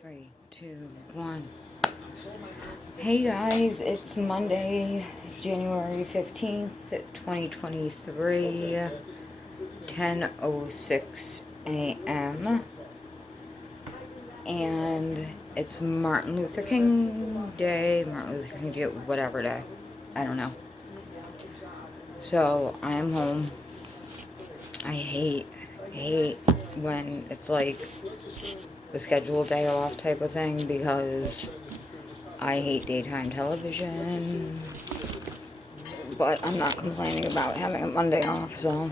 Three, two, one. Hey guys, it's Monday, January 15th, 2023, 10:06 a.m. And it's Martin Luther King Day, Martin Luther King Day, whatever day. I don't know. So I am home. I hate when it's like the scheduled day off type of thing because I hate daytime television, but I'm not complaining about having a Monday off, so.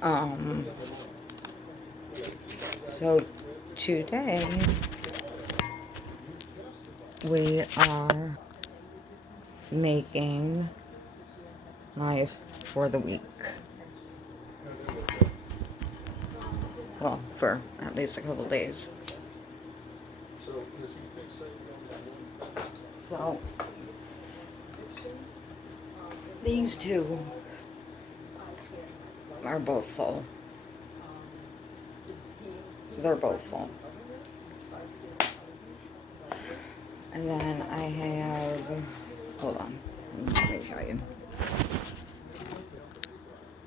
Um, so today we are making my for the week. Well, for at least a couple days. So, these two are both full. They're both full. And then I have, hold on, let me show you.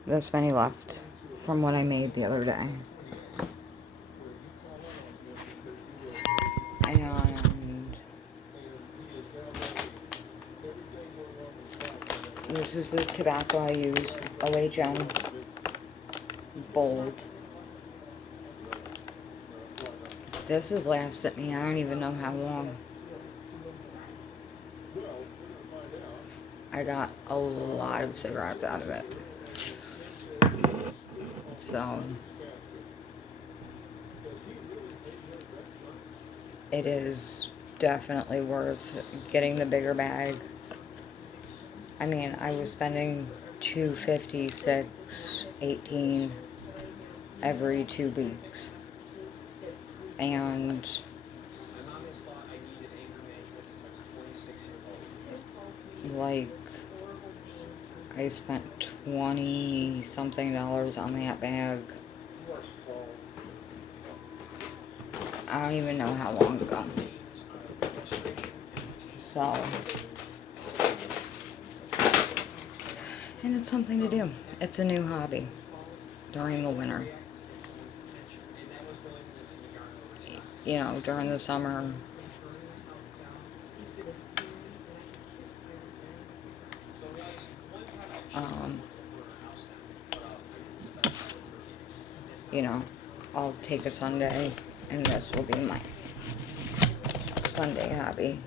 This many left from what I made the other day. And this is the tobacco I use, OHM Bold. This has lasted me, I don't even know how long. I got a lot of cigarettes out of it. So, it is definitely worth getting the bigger bag. I mean, I was spending $2.56, $18 every 2 weeks. And like, I spent 20 something dollars on that bag. I don't even know how long ago. So, and it's something to do. It's a new hobby during the winter. You know, during the summer, um, you know, I'll take a Sunday, and this will be my Sunday hobby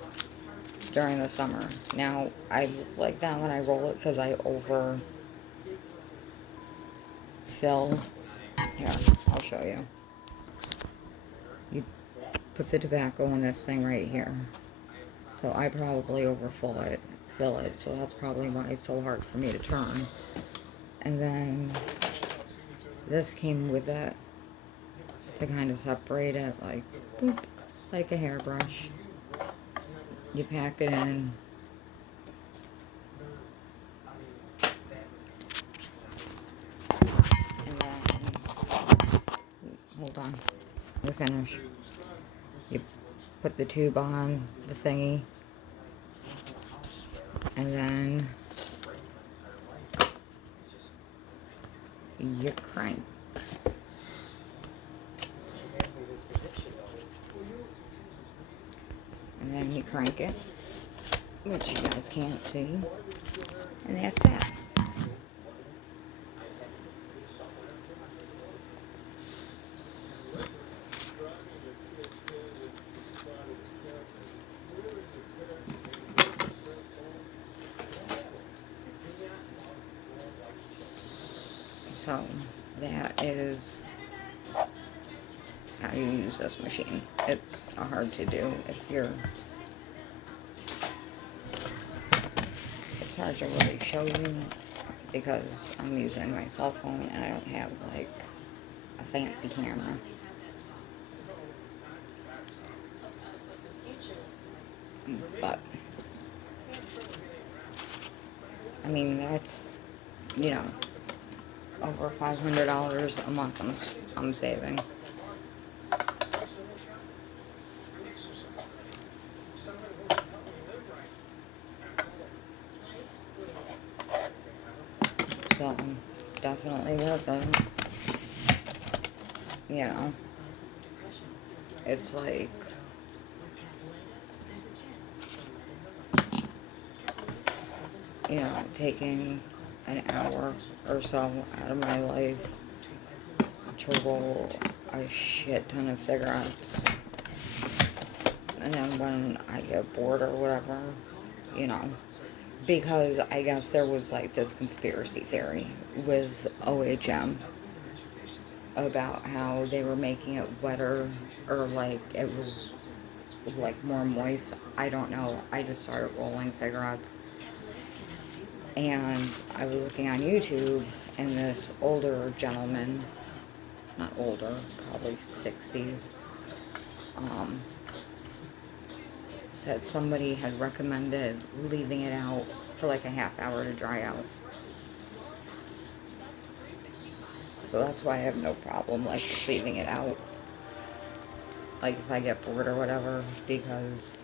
during the summer. Now, I like that when I roll it because I overfill. Here, I'll show you. You put the tobacco in this thing right here. So I probably fill it, so that's probably why it's so hard for me to turn. And then this came with it to kind of separate it, like, boop, like a hairbrush. You pack it in. And then, hold on, we're finished. You put the tube on the thingy, and then you crank. And then you crank it, which you guys can't see, and that's that. So that is how you use this machine. It's hard to do if you're, it's hard to really show you because I'm using my cell phone and I don't have like a fancy camera. But I mean, that's, you know, over $500 a month I'm saving. So, definitely worth it. You know, it's like, you know, taking an hour or so out of my life to roll a shit ton of cigarettes. And then when I get bored or whatever, you know, because I guess there was like this conspiracy theory with OHM about how they were making it wetter, or like it was like more moist. I don't know. I just started rolling cigarettes, and I was looking on YouTube, and this older gentleman, not older, probably 60s, said somebody had recommended leaving it out for like a half hour to dry out. So that's why I have no problem like just leaving it out. Like if I get bored or whatever, because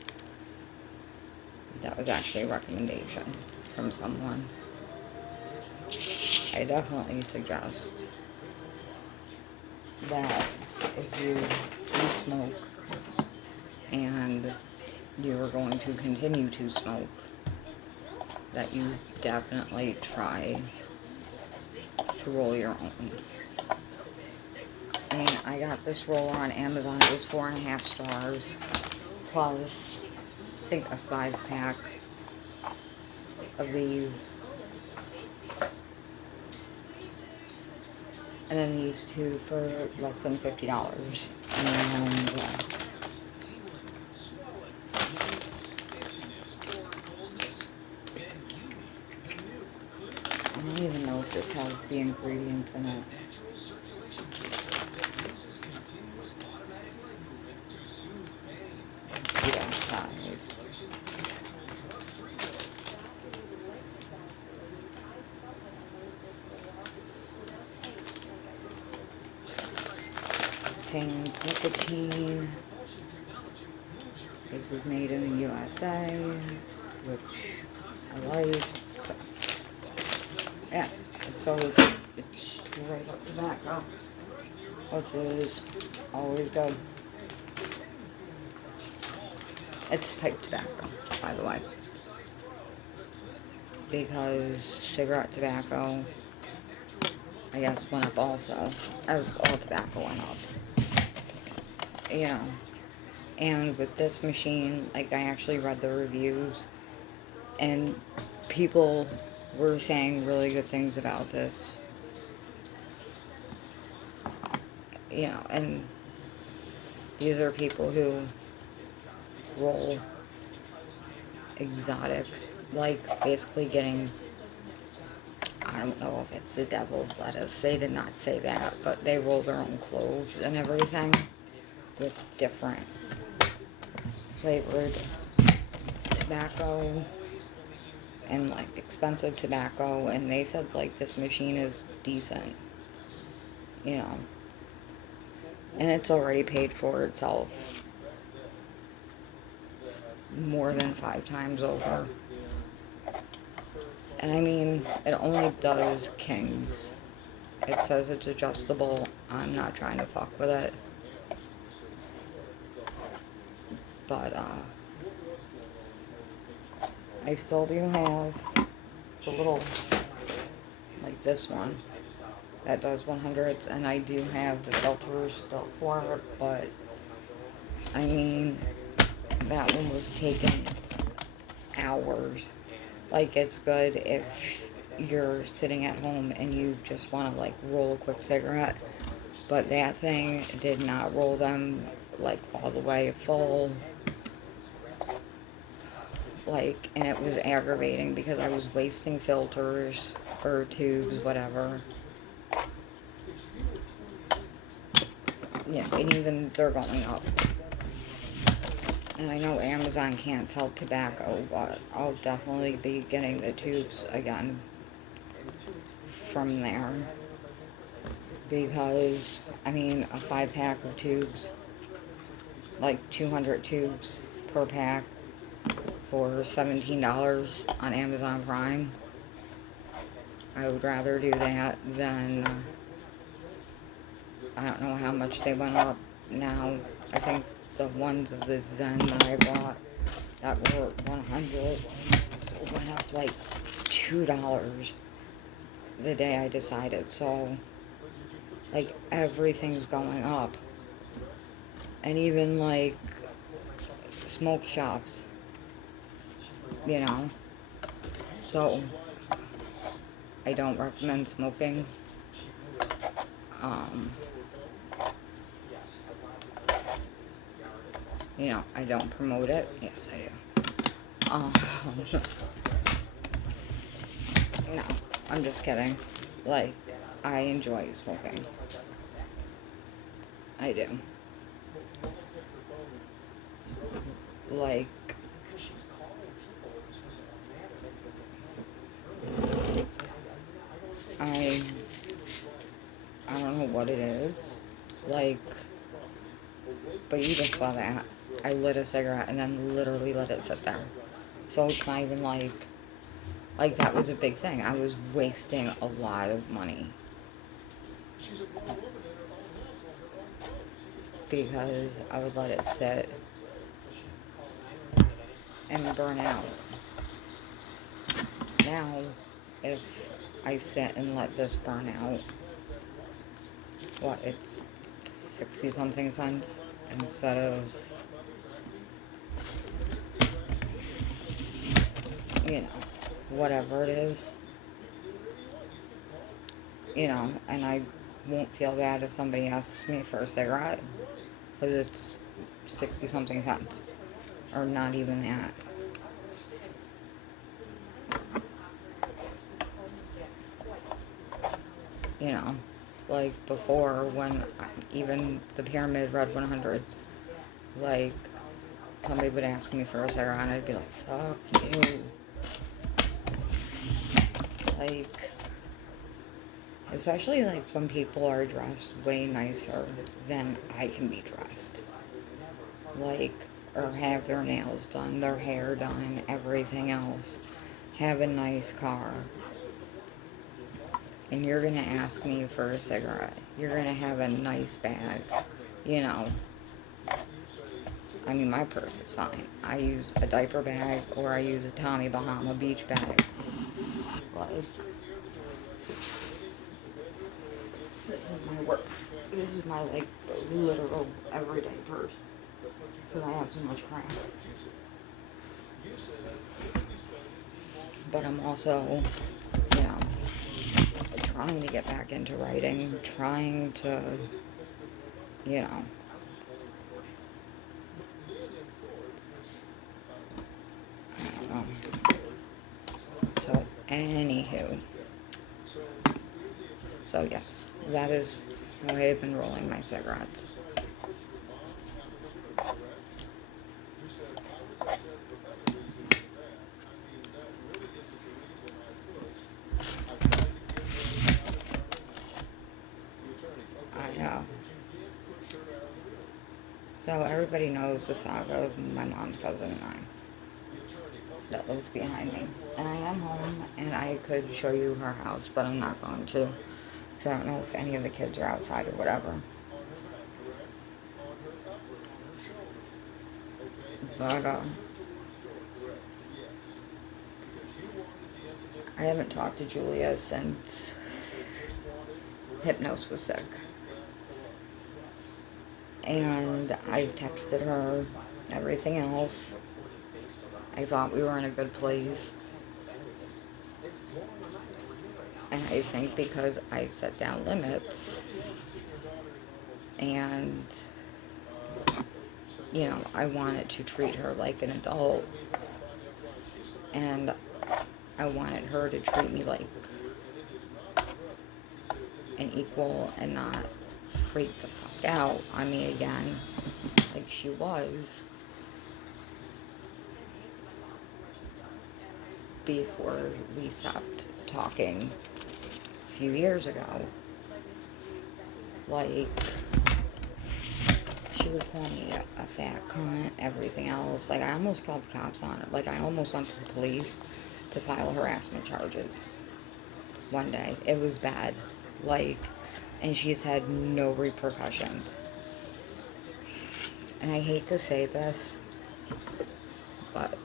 that was actually a recommendation from someone. I definitely suggest that if you do smoke and you are going to continue to smoke, that you definitely try to roll your own. I mean, I got this roller on Amazon. It was 4.5 stars, plus I think a 5-pack of these, and then these two for less than $50. And I don't even know if this has the ingredients in it. Let's see outside. Contains nicotine. This is made in the USA, which I like. Yeah, so it's straight up tobacco, which is always good. It's pipe tobacco, by the way, because cigarette tobacco, I guess, went up also. All tobacco went up. You know, and with this machine, like, I actually read the reviews, and people were saying really good things about this. You know, and these are people who roll exotic, like basically getting, I don't know if it's the devil's lettuce, they did not say that, but they roll their own cloves and everything with different flavored tobacco and like expensive tobacco, and they said like this machine is decent, you know, and it's already paid for itself more than 5 times over. And I mean, it only does Kings. It says it's adjustable. I'm not trying to fuck with it. But, I still do have the little, like this one, that does 100s, and I do have the filters still for it, but, I mean, that one was taking hours. Like, it's good if you're sitting at home and you just want to, like, roll a quick cigarette, but that thing did not roll them, like, all the way full. Like, and it was aggravating because I was wasting filters or tubes, whatever. Yeah, and even they're going up. And I know Amazon can't sell tobacco, but I'll definitely be getting the tubes again from there. because, I mean, a 5-pack of tubes, like 200 tubes per pack for $17 on Amazon Prime. I would rather do that than, I don't know how much they went up now. I think the ones of the Zen that I bought that were 100 went up like $2 the day I decided. So, like, everything's going up. And even, like, smoke shops, you know. So, I don't recommend smoking. Um, you know, I don't promote it. Yes, I do. No, I'm just kidding. Like, I enjoy smoking. I do. Like, I don't know what it is. Like, but you just saw that. I lit a cigarette and then literally let it sit there. So it's not even like that was a big thing. I was wasting a lot of money. Because I would let it sit and burn out. Now, if I sit and let this burn out, what, it's 60 something cents instead of, you know, whatever it is, you know, and I won't feel bad if somebody asks me for a cigarette, because it's 60 something cents, or not even that. You know, like before, when even the Pyramid Red 100s, like, somebody would ask me for a cigarette and I'd be like, fuck you. Like, especially like when people are dressed way nicer than I can be dressed. Like, or have their nails done, their hair done, everything else. Have a nice car. And you're gonna ask me for a cigarette. You're gonna have a nice bag. You know. I mean, my purse is fine. I use a diaper bag or I use a Tommy Bahama beach bag. Like, this is my work. This is my, like, literal everyday purse. Because I have so much crap. But I'm also, you know, trying to get back into writing. Trying to, you know. I don't know. So, anywho. So, yes, that is how I've been rolling my cigarettes. So everybody knows the saga of my mom's cousin and I that lives behind me. And I am home and I could show you her house, but I'm not going to. Because I don't know if any of the kids are outside or whatever. But, I haven't talked to Julia since Hypnos was sick. And I texted her, everything else. I thought we were in a good place. And I think because I set down limits and, you know, I wanted to treat her like an adult. And I wanted her to treat me like an equal and not freak the fuck out on me again like she was before we stopped talking a few years ago. Like, she would call me a fat cunt, everything else. Like, I almost called the cops on her. Like, I almost went to the police to file harassment charges one day. It was bad. Like, and she's had no repercussions. And I hate to say this, but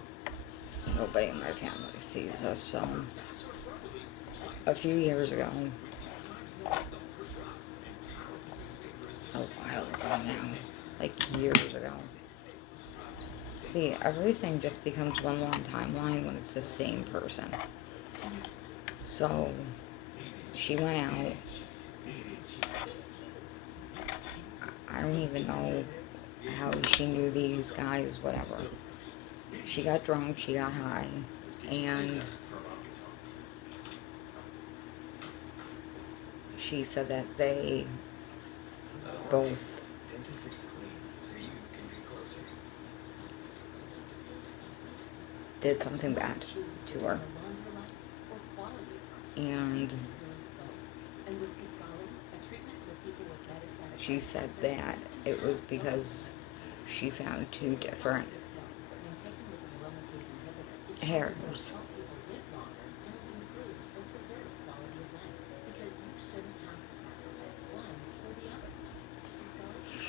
nobody in my family sees us. So, a few years ago, a while ago now, like years ago. See, everything just becomes one long timeline when it's the same person. So, she went out. I don't even know how she knew these guys, whatever. She got drunk, she got high, and she said that they both did something bad to her. And she said that it was because she found two different hairs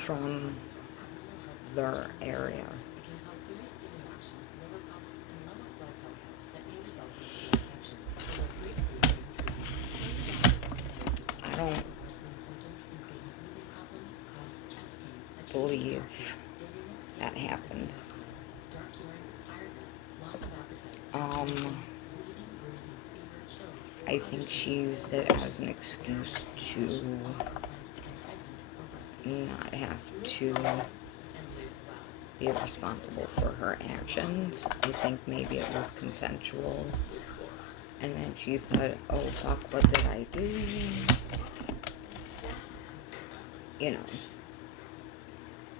from their area. I don't believe that happened. I think she used it as an excuse to not have to be responsible for her actions. I think maybe it was consensual. And then she said, oh fuck, what did I do? You know.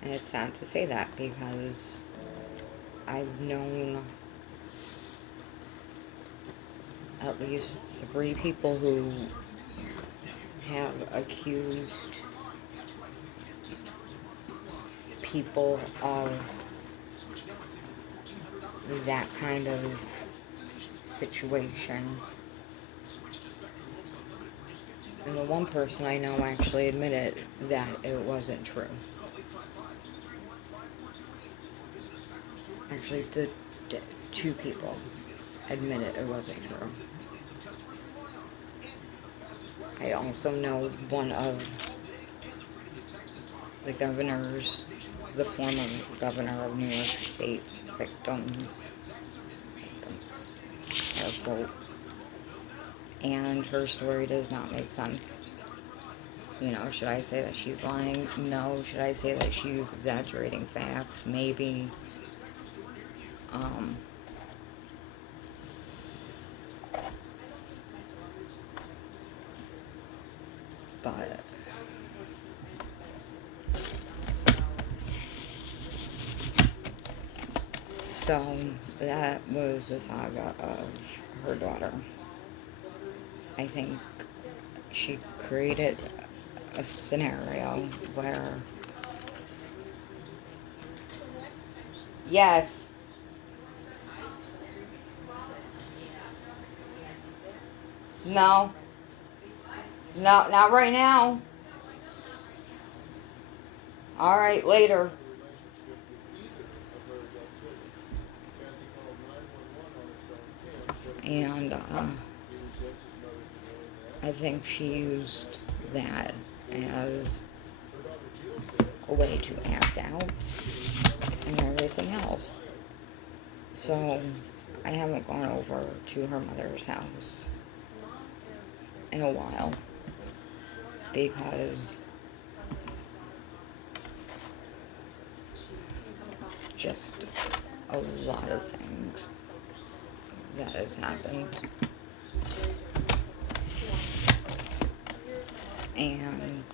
And it's sad to say that because I've known at least 3 people who have accused people of that kind of situation. And the one person I know actually admitted that it wasn't true. Actually, the 2 people admitted it wasn't true. I also know one of the governors, the former governor of New York State's victims, air quote. And her story does not make sense. You know, should I say that she's lying? No. Should I say that she's exaggerating facts? Maybe. But so that was the saga of her daughter. I think she created a scenario where, yes, no, not right now. All right, later. And I think she used that as a way to act out and everything else. So I haven't gone over to her mother's house in a while because just a lot of things that has happened. And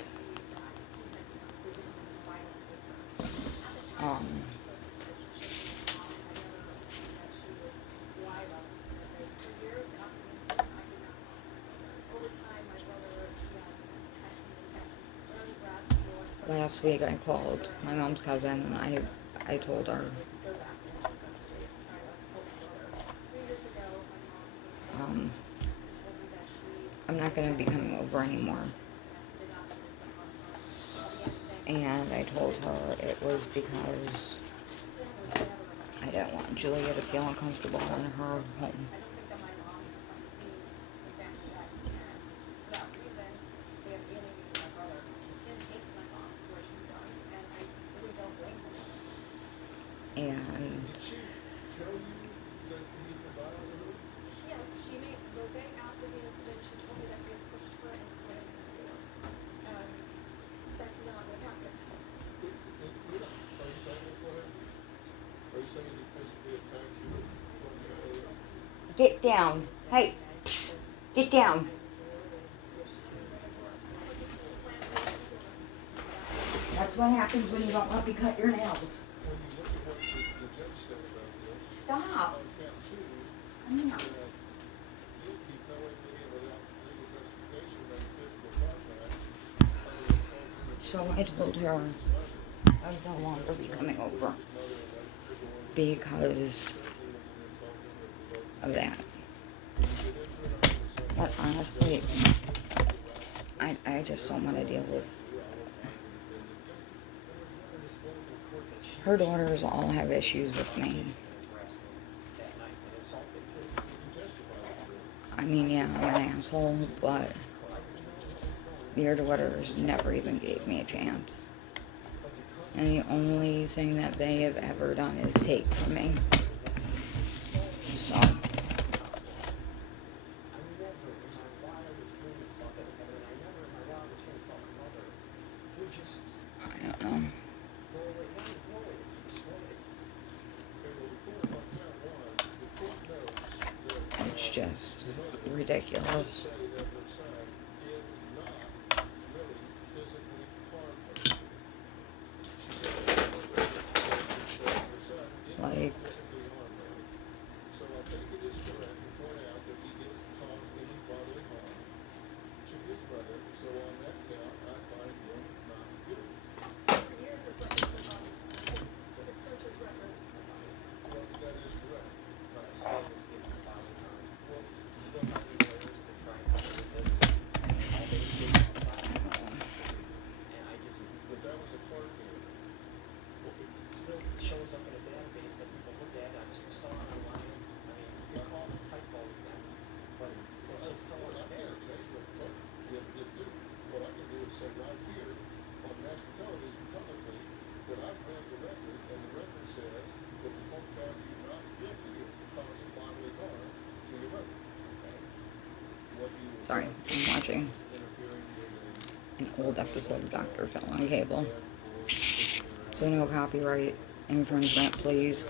last week I called my mom's cousin and I told her um, I'm not going to be coming over anymore. And I told her it was because I didn't want Julia to feel uncomfortable in her home. And get down. Hey, psst, get down. That's what happens when you don't let me cut your nails. Stop. Come here. So I told her I would no longer be coming over because of that. But honestly, I just don't want to deal with her daughters. All have issues with me. I mean, yeah, I'm an asshole, but your daughters never even gave me a chance. And the only thing that they have ever done is take from me. So I don't know. It's just ridiculous. Like, sorry, I'm watching an old episode of Dr. Phil on cable. So no copyright infringement, please.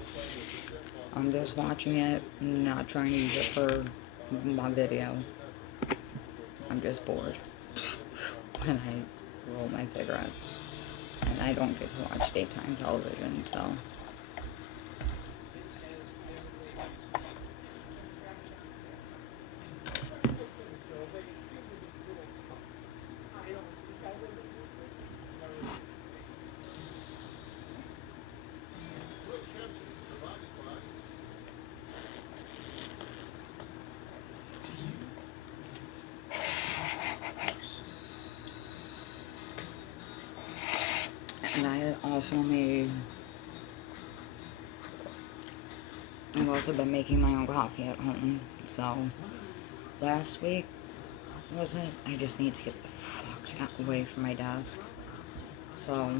I'm just watching it, not trying to use it for my video. I'm just bored when I roll my cigarettes. And I don't get to watch daytime television, so. And I've also been making my own coffee at home. So last week, was it? I just need to get the fuck away from my desk. So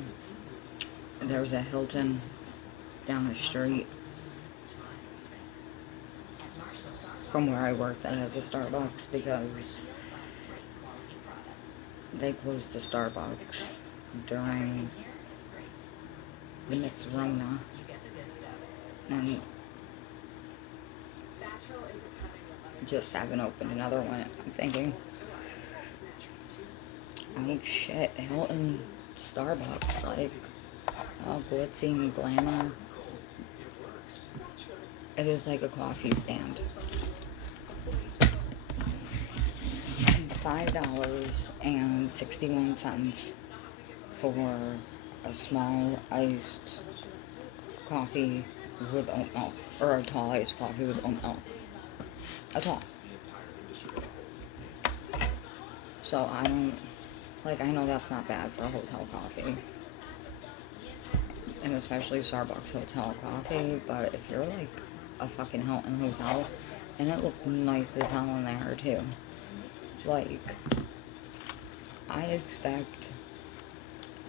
there's a Hilton down the street from where I work that has a Starbucks because they closed the Starbucks during the Miss Rona, and just haven't opened another one. I'm thinking, oh shit, Hilton Starbucks, like, all glitzy and glamour. It is like a coffee stand. $5.61 for a small iced coffee with oat milk, or a tall iced coffee with oat milk. A tall. So I don't, like, I know that's not bad for a hotel coffee. And especially Starbucks hotel coffee, but if you're like a fucking Hilton hotel, and it looked nice as hell in there too. Like, I expect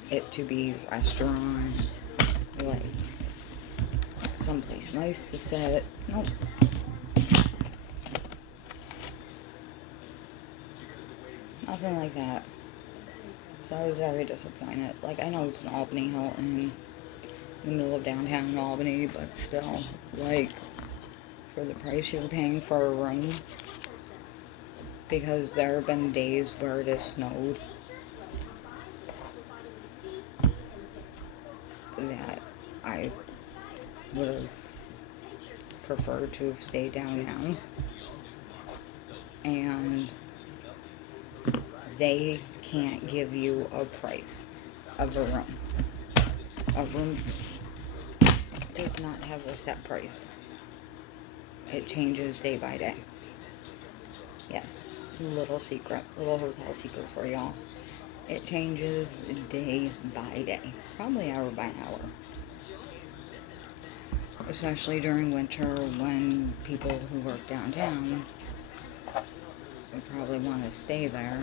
it to be restaurant, like someplace nice to sit. Nope. Nothing like that. So I was very disappointed. Like, I know it's an Albany Hilton in the middle of downtown Albany, but still, like, for the price you're paying for a room, because there have been days where it has snowed that I would have preferred to have stayed downtown, and they can't give you a price of a room. A room does not have a set price. It changes day by day. Yes, little secret, little hotel secret for y'all. It changes day by day, probably hour by hour. Especially during winter when people who work downtown would probably want to stay there.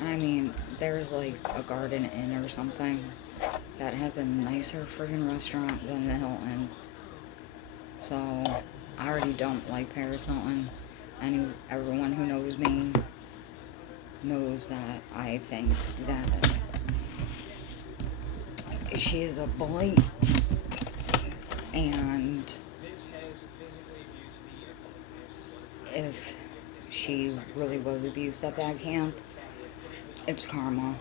I mean, there's like a Garden Inn or something that has a nicer friggin' restaurant than the Hilton. So, I already don't like Paris Hilton. Everyone who knows me knows that I think that she is a bully, and if she really was abused at that camp, it's karma.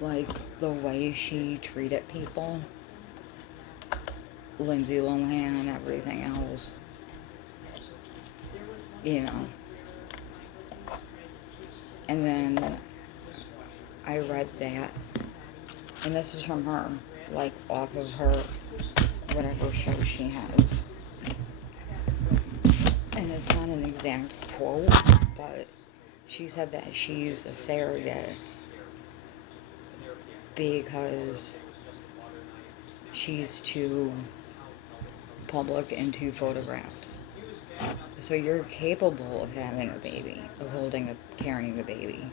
Like, the way she treated people, Lindsay Lohan, everything else, you know. And then I read that, and this is from her, like, off of her, whatever show she has. And it's not an exact quote, but she said that she used a surrogate because she's too public and too photographed. So you're capable of having a baby, of carrying a baby,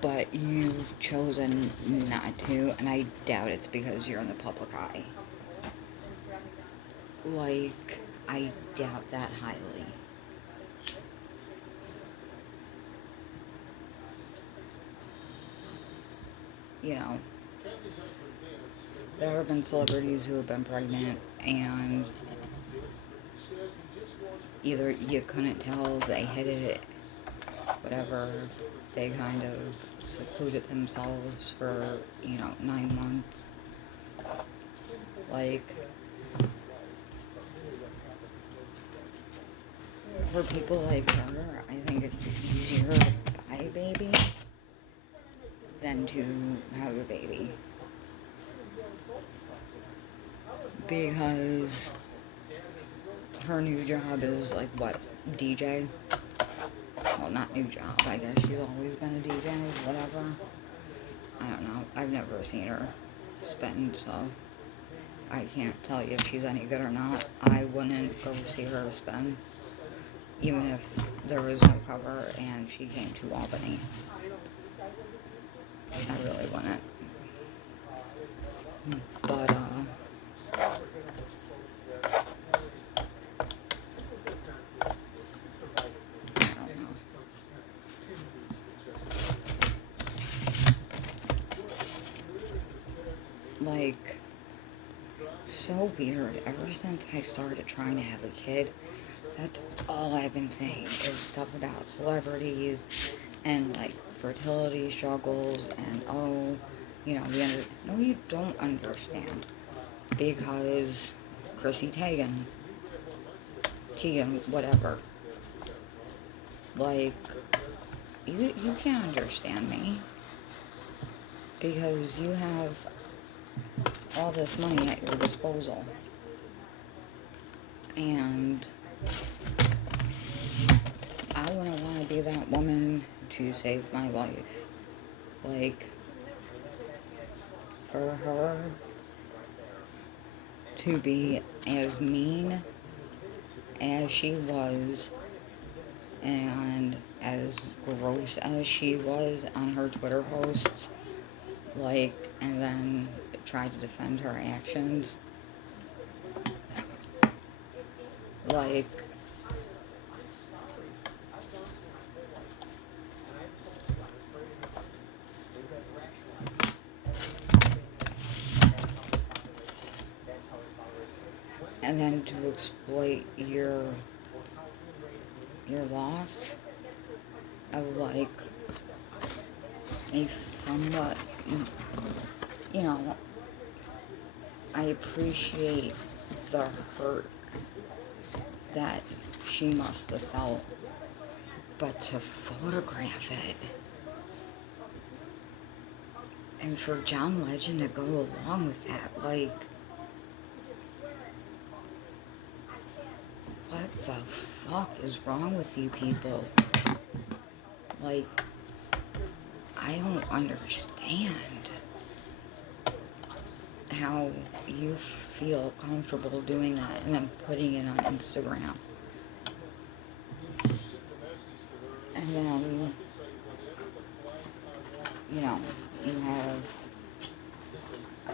but you've chosen not to, and I doubt it's because you're in the public eye. Like, I doubt that highly. You know, there have been celebrities who have been pregnant, and either you couldn't tell they hid it, whatever, they kind of secluded themselves for, 9 months. Like, for people like her, I think it's easier to buy a baby than to have a baby. Because her new job is like, what, DJ? Well, not new job, I guess she's always been a DJ, whatever. I don't know, I've never seen her spin, so I can't tell you if she's any good or not. I wouldn't go see her spin, even if there was no cover and she came to Albany. I really wouldn't. But, I don't know. Like, so weird. Ever since I started trying to have a kid, that's all I've been saying is stuff about celebrities and, like, fertility struggles and, no, you don't understand. Because Chrissy Teigen, whatever. Like, you can't understand me because you have all this money at your disposal. And I wouldn't want to be that woman to save my life. Like, for her to be as mean as she was and as gross as she was on her Twitter posts, like, and then try to defend her actions, like, and then to exploit your loss of, like, a somewhat, you know, I appreciate the hurt that she must have felt, but to photograph it and for John Legend to go along with that, like, what the fuck is wrong with you people? Like, I don't understand how you feel comfortable doing that and then putting it on Instagram. And then, you know, you have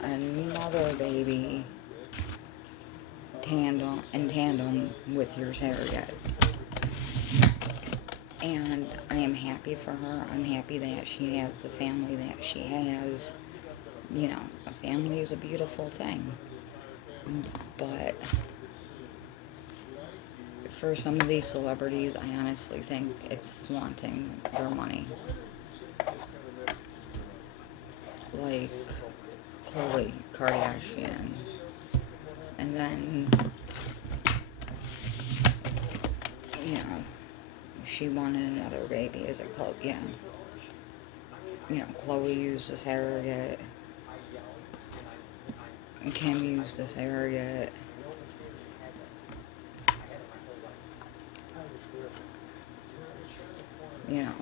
another baby in tandem with your surrogate. And I am happy for her. I'm happy that she has the family that she has. You know, a family is a beautiful thing. But for some of these celebrities, I honestly think it's flaunting their money. Like Khloe Kardashian. And then, you know, she wanted another baby. Is it Khloe? Yeah. You know, Khloe used a surrogate. And Kim used a surrogate. You know,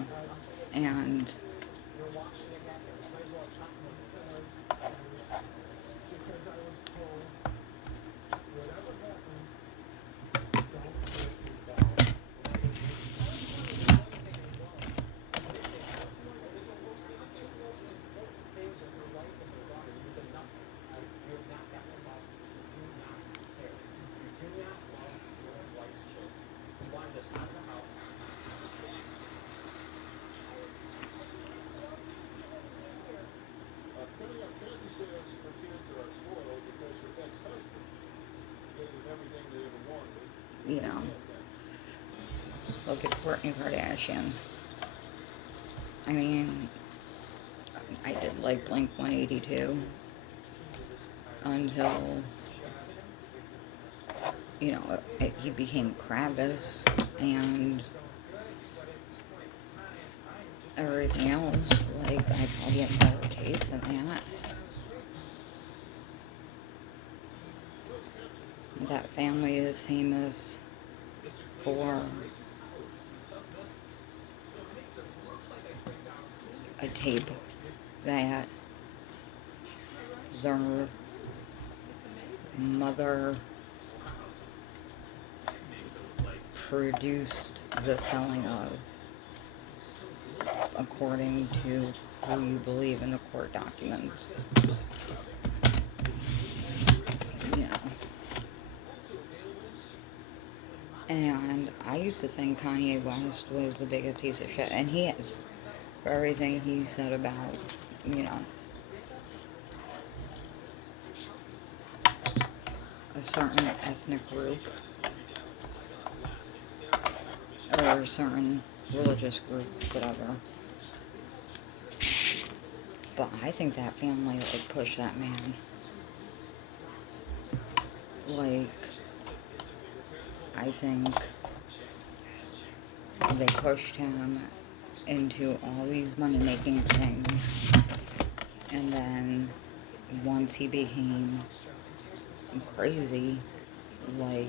and you know, look at Kourtney Kardashian. I mean, I did like Blink-182 until, you know, he became Kravis and everything else. Like, I probably have better taste than that. That family is famous for a tape that their mother produced the selling of, according to who you believe in the court documents. You know. And I used to think Kanye West was the biggest piece of shit, and he is. For everything he said about, you know, a certain ethnic group or a certain religious group, whatever. But I think that family would push that man. Like, I think they pushed him into all these money-making things. And then once he became crazy, like,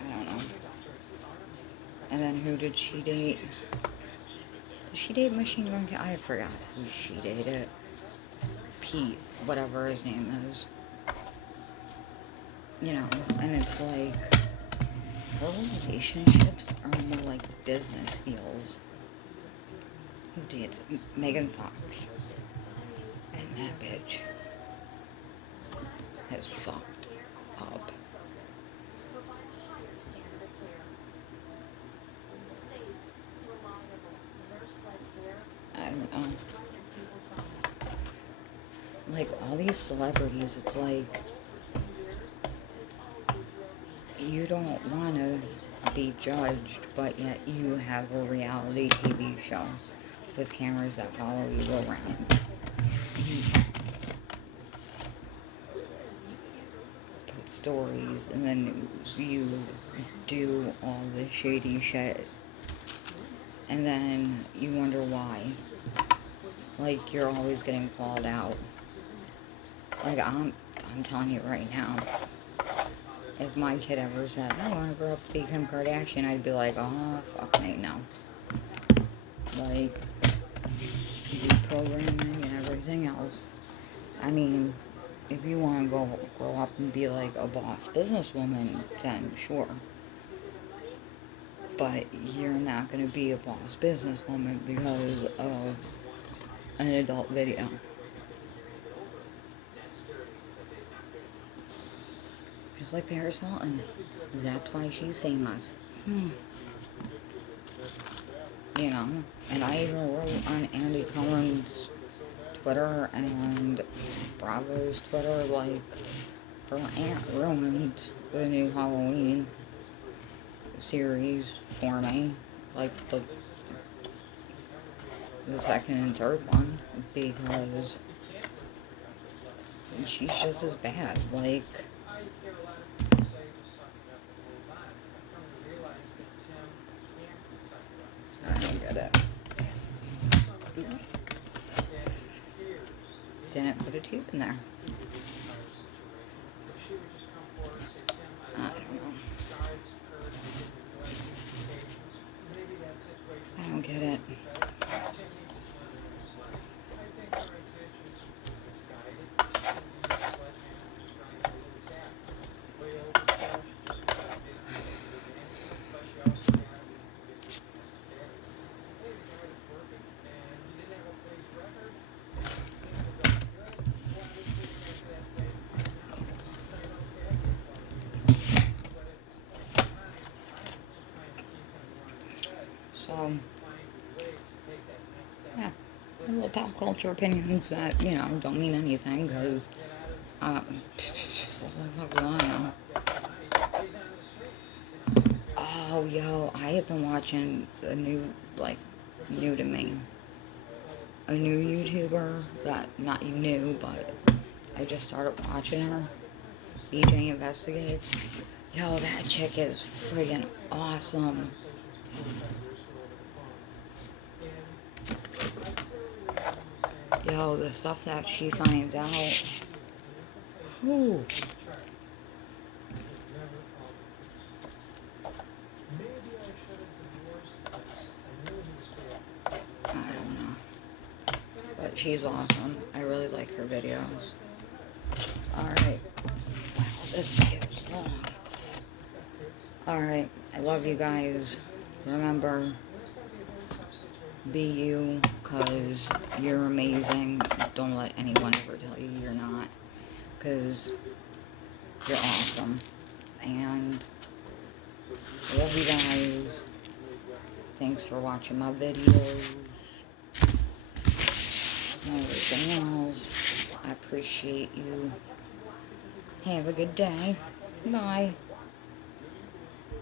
I don't know. And then who did she date? Did she date Machine Gun Kelly? I forgot who she dated. Pete, whatever his name is. You know, and it's like, her relationships are more like business deals. Who dates Megan Fox? And that bitch has fucked up. I don't know. Like, all these celebrities, it's like, you don't want to be judged, but yet you have a reality TV show with cameras that follow you around. You put stories in the news, you do all this shady shit, and then you wonder why. Like, you're always getting called out. Like, I'm telling you right now, if my kid ever said, I want to grow up to be Kim Kardashian, I'd be like, oh, fuck me, no. Like, programming and everything else. I mean, if you want to grow up and be like a boss businesswoman, then sure. But you're not going to be a boss businesswoman because of an adult video. Just like Paris Hilton. That's why she's famous. You know, and I even wrote on Andy Cohen's Twitter and Bravo's Twitter, like, her aunt ruined the new Halloween series for me. Like, the second and third one, because she's just as bad. Like, I don't get it. Didn't put a tooth in there. I don't know. I don't get it. So, yeah, little pop culture opinions that, you know, don't mean anything, because, what the fuck do I know? Oh, yo, I have been watching a new, like, new to me, a new YouTuber that, not new, but I just started watching her, BJ Investigates. Yo, that chick is friggin' awesome. Yo, the stuff that she finds out. Whew. I don't know. But she's awesome. I really like her videos. Alright. Wow, this video is long. Alright. I love you guys. Remember, be you, because you're amazing. Don't let anyone ever tell you you're not, because you're awesome. And I love you guys. Thanks for watching my videos and everything else. I appreciate you. Have a good day. Bye.